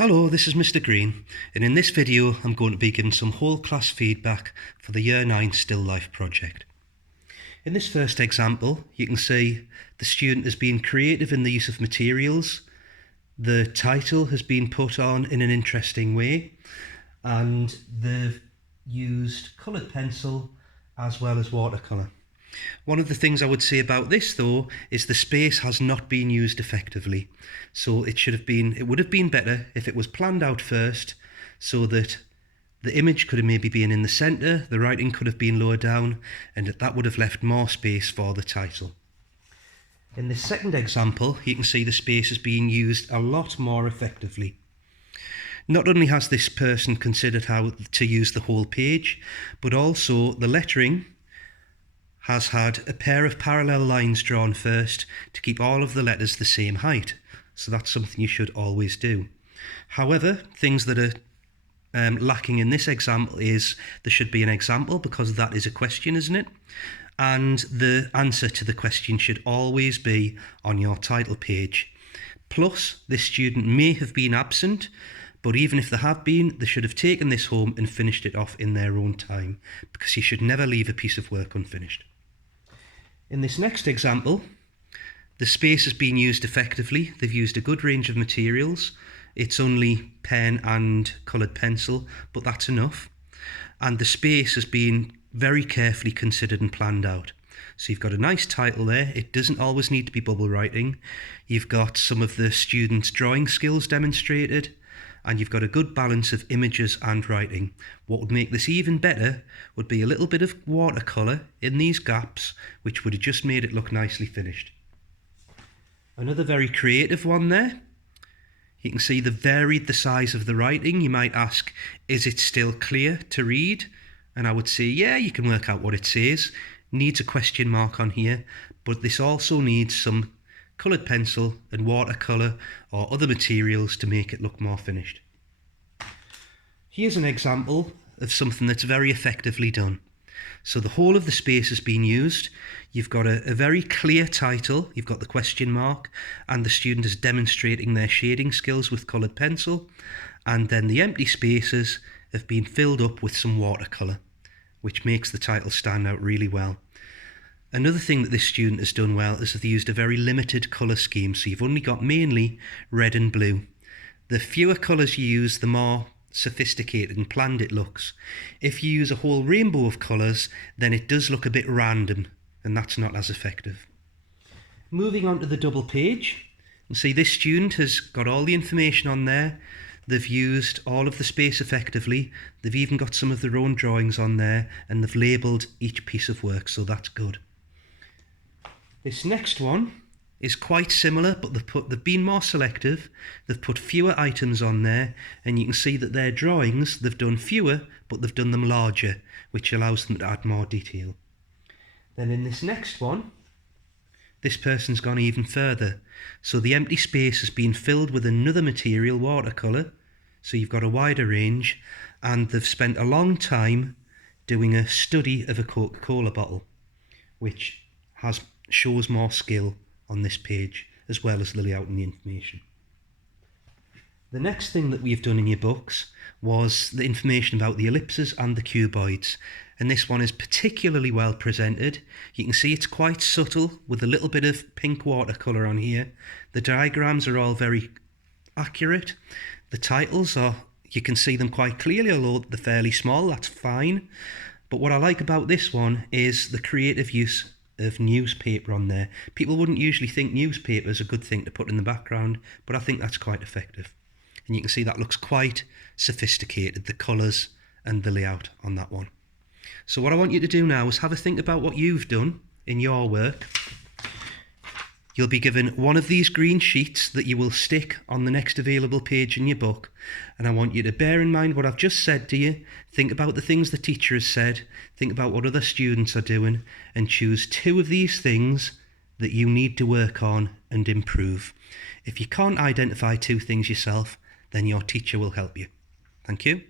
Hello, this is Mr. Green, and in this video I'm going to be giving some whole class feedback for the Year 9 Still Life project. In this first example, you can see the student has been creative in the use of materials, the title has been put on in an interesting way, and they've used coloured pencil as well as watercolour. One of the things I would say about this though is the space has not been used effectively. So it would have been better if it was planned out first so that the image could have maybe been in the centre, the writing could have been lower down, and that would have left more space for the title. In this second example, you can see the space is being used a lot more effectively. Not only has this person considered how to use the whole page, but also the lettering has had a pair of parallel lines drawn first to keep all of the letters the same height. So that's something you should always do. However, things that are lacking in this example is there should be an example, because that is a question, isn't it? And the answer to the question should always be on your title page. Plus, this student may have been absent, but even if they have been, they should have taken this home and finished it off in their own time, because you should never leave a piece of work unfinished. In this next example, the space has been used effectively. They've used a good range of materials. It's only pen and coloured pencil, but that's enough. And the space has been very carefully considered and planned out. So you've got a nice title there. It doesn't always need to be bubble writing. You've got some of the students' drawing skills demonstrated, and you've got a good balance of images and writing. What would make this even better would be a little bit of watercolour in these gaps, which would have just made it look nicely finished. Another very creative one there. You can see they've varied the size of the writing. You might ask, is it still clear to read? And I would say, yeah, you can work out what it says. Needs a question mark on here, but this also needs some coloured pencil and watercolour or other materials to make it look more finished. Here's an example of something that's very effectively done. So the whole of the space has been used. You've got a very clear title, you've got the question mark, and the student is demonstrating their shading skills with coloured pencil, and then the empty spaces have been filled up with some watercolour, which makes the title stand out really well. Another thing that this student has done well is that they used a very limited colour scheme, so you've only got mainly red and blue. The fewer colours you use, the more sophisticated and planned it looks. If you use a whole rainbow of colours, then it does look a bit random, and that's not as effective. Moving on to the double page, you see this student has got all the information on there. They've used all of the space effectively. They've even got some of their own drawings on there, and they've labelled each piece of work, so that's good. This next one is quite similar, but they've been more selective. They've put fewer items on there, and you can see that their drawings, they've done fewer, but they've done them larger, which allows them to add more detail. Then in this next one, this person's gone even further. So the empty space has been filled with another material, watercolour, so you've got a wider range, and they've spent a long time doing a study of a Coca-Cola bottle, which shows more skill on this page, as well as the layout and the information. The next thing that we've done in your books was the information about the ellipses and the cuboids, and this one is particularly well presented. You can see it's quite subtle with a little bit of pink watercolour on here. The diagrams are all very accurate. The titles you can see them quite clearly, although they're fairly small, that's fine. But what I like about this one is the creative use of newspaper on there. People wouldn't usually think newspaper is a good thing to put in the background, but I think that's quite effective. And you can see that looks quite sophisticated, the colours and the layout on that one. So what I want you to do now is have a think about what you've done in your work. You'll be given one of these green sheets that you will stick on the next available page in your book, and I want you to bear in mind what I've just said to you, think about the things the teacher has said, think about what other students are doing, and choose 2 of these things that you need to work on and improve. If you can't identify 2 things yourself, then your teacher will help you. Thank you.